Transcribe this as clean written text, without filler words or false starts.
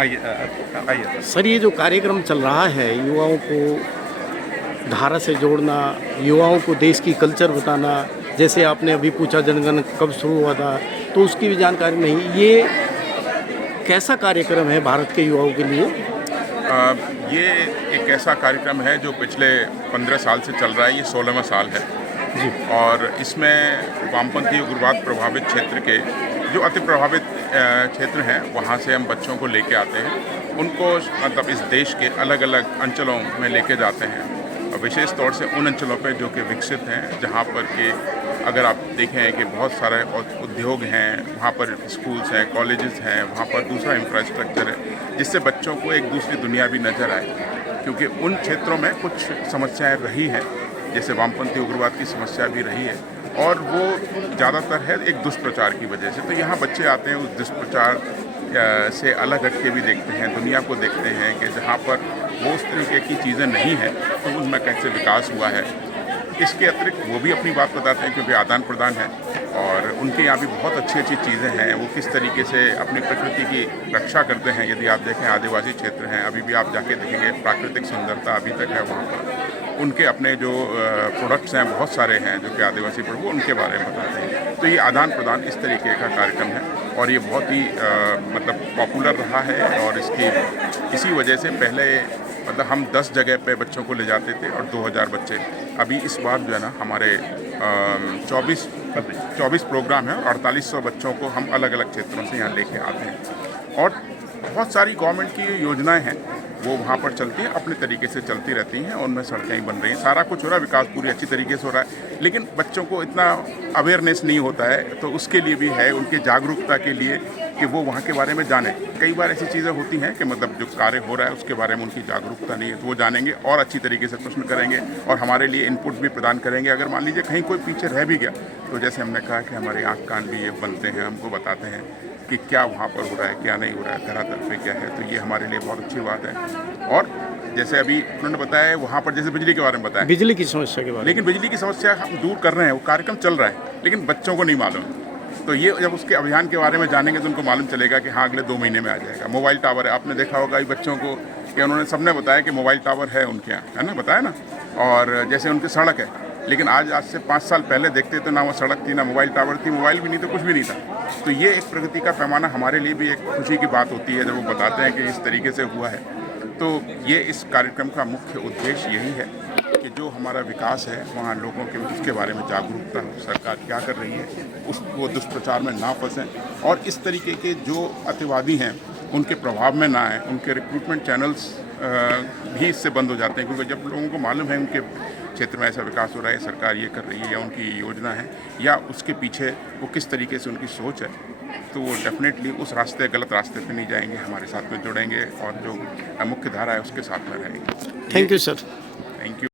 आइए। सर, ये जो कार्यक्रम चल रहा है, युवाओं को धारा से जोड़ना, युवाओं को देश की कल्चर बताना, जैसे आपने अभी पूछा जनगण कब शुरू हुआ था, तो उसकी भी जानकारी नहीं। ये कैसा कार्यक्रम है भारत के युवाओं के लिए? ये एक ऐसा कार्यक्रम है जो पिछले 15 साल से चल रहा है, ये 16वां साल है जी। और इसमें वामपंथी उग्रवाद प्रभावित क्षेत्र के जो अति प्रभावित क्षेत्र हैं वहाँ से हम बच्चों को लेके आते हैं, उनको मतलब इस देश के अलग अलग अंचलों में लेके जाते हैं और विशेष तौर से उन अंचलों पे जो कि विकसित हैं, जहाँ पर कि अगर आप देखें कि बहुत सारे उद्योग हैं, वहाँ पर स्कूल्स हैं, कॉलेजेस हैं, वहाँ पर दूसरा इंफ्रास्ट्रक्चर है, जिससे बच्चों को एक दूसरी दुनिया भी नज़र आए, क्योंकि उन क्षेत्रों में कुछ समस्याएं रही हैं, जैसे वामपंथी उग्रवाद की समस्या भी रही है और वो ज़्यादातर है एक दुष्प्रचार की वजह से। तो यहाँ बच्चे आते हैं, उस दुष्प्रचार से अलग हट के भी देखते हैं, दुनिया को देखते हैं कि जहाँ पर वो उस तरीके की चीज़ें नहीं हैं तो उनमें कैसे विकास हुआ है। इसके अतिरिक्त वो भी अपनी बात बताते हैं, क्योंकि आदान प्रदान है और उनके यहाँ भी बहुत अच्छी अच्छी चीज़ें हैं। वो किस तरीके से अपनी प्रकृति की रक्षा करते हैं। यदि आप देखें, आदिवासी क्षेत्र हैं, अभी भी आप जाके देखेंगे प्राकृतिक सुंदरता अभी तक है वहाँ पर। उनके अपने जो प्रोडक्ट्स हैं बहुत सारे हैं जो कि आदिवासी प्रोडक्ट, वो उनके बारे में बताते हैं। तो ये आदान प्रदान इस तरीके का कार्यक्रम है और ये बहुत ही मतलब पॉपुलर रहा है और इसी वजह से पहले मतलब हम 10 जगह पे बच्चों को ले जाते थे और 2000 बच्चे। अभी इस बार जो है ना हमारे 24 प्रोग्राम हैं और 4800 बच्चों को हम अलग अलग क्षेत्रों से यहाँ लेके आते हैं और बहुत सारी गवर्नमेंट की योजनाएं हैं वो वहाँ पर चलती हैं, अपने तरीके से चलती रहती हैं और उनमें सड़कें बन रही हैं, सारा कुछ हो रहा है, विकास पूरी अच्छी तरीके से हो रहा है, लेकिन बच्चों को इतना अवेयरनेस नहीं होता है। तो उसके लिए भी है, उनके जागरूकता के लिए कि वो वहाँ के बारे में जानें। कई बार ऐसी चीज़ें होती हैं कि मतलब जो कार्य हो रहा है उसके बारे में उनकी जागरूकता नहीं है, तो वो जानेंगे और अच्छी तरीके से प्रश्न करेंगे और हमारे लिए इनपुट भी प्रदान करेंगे। अगर मान लीजिए कहीं कोई पीछे रह भी गया तो जैसे हमने कहा कि हमारे आँख कान भी ये बनते हैं, हमको बताते हैं कि क्या वहाँ पर हो रहा है, क्या नहीं हो रहा है, धरातल पे क्या है। तो ये हमारे लिए बहुत अच्छी बात है। और जैसे अभी उन्होंने बताया वहाँ पर जैसे बिजली के बारे में बताया, बिजली की समस्या के बारे में। लेकिन बिजली की समस्या हम दूर कर रहे हैं, वो कार्यक्रम चल रहा है, लेकिन बच्चों को नहीं मालूम। तो ये जब उसके अभियान के बारे में जानेंगे तो उनको मालूम चलेगा कि हाँ अगले 2 महीने में आ जाएगा। मोबाइल टावर है, आपने देखा होगा बच्चों को कि उन्होंने सबने बताया कि मोबाइल टावर है उनके यहाँ, है ना, बताया ना। और जैसे उनकी सड़क है, लेकिन आज से 5 साल पहले देखते तो ना वो सड़क थी, ना मोबाइल टावर थी, मोबाइल भी नहीं तो कुछ भी नहीं था। तो ये एक प्रगति का पैमाना हमारे लिए भी एक खुशी की बात होती है जब वो बताते हैं कि इस तरीके से हुआ है। तो ये इस कार्यक्रम का मुख्य उद्देश्य यही है कि जो हमारा विकास है वहाँ लोगों के उसके बारे में जागरूकता हो, सरकार क्या कर रही है, वो दुष्प्रचार में ना फंसें और इस तरीके के जो अतिवादी हैं उनके प्रभाव में ना आए। उनके रिक्रूटमेंट चैनल्स भी इससे बंद हो जाते हैं, क्योंकि जब लोगों को मालूम है उनके क्षेत्र में ऐसा विकास हो रहा है, सरकार ये कर रही है या उनकी योजना है या उसके पीछे वो किस तरीके से उनकी सोच है, तो वो डेफिनेटली उस रास्ते गलत रास्ते पे नहीं जाएंगे, हमारे साथ में जुड़ेंगे और जो मुख्य धारा है उसके साथ में रहेंगे। Thank you sir. Thank you.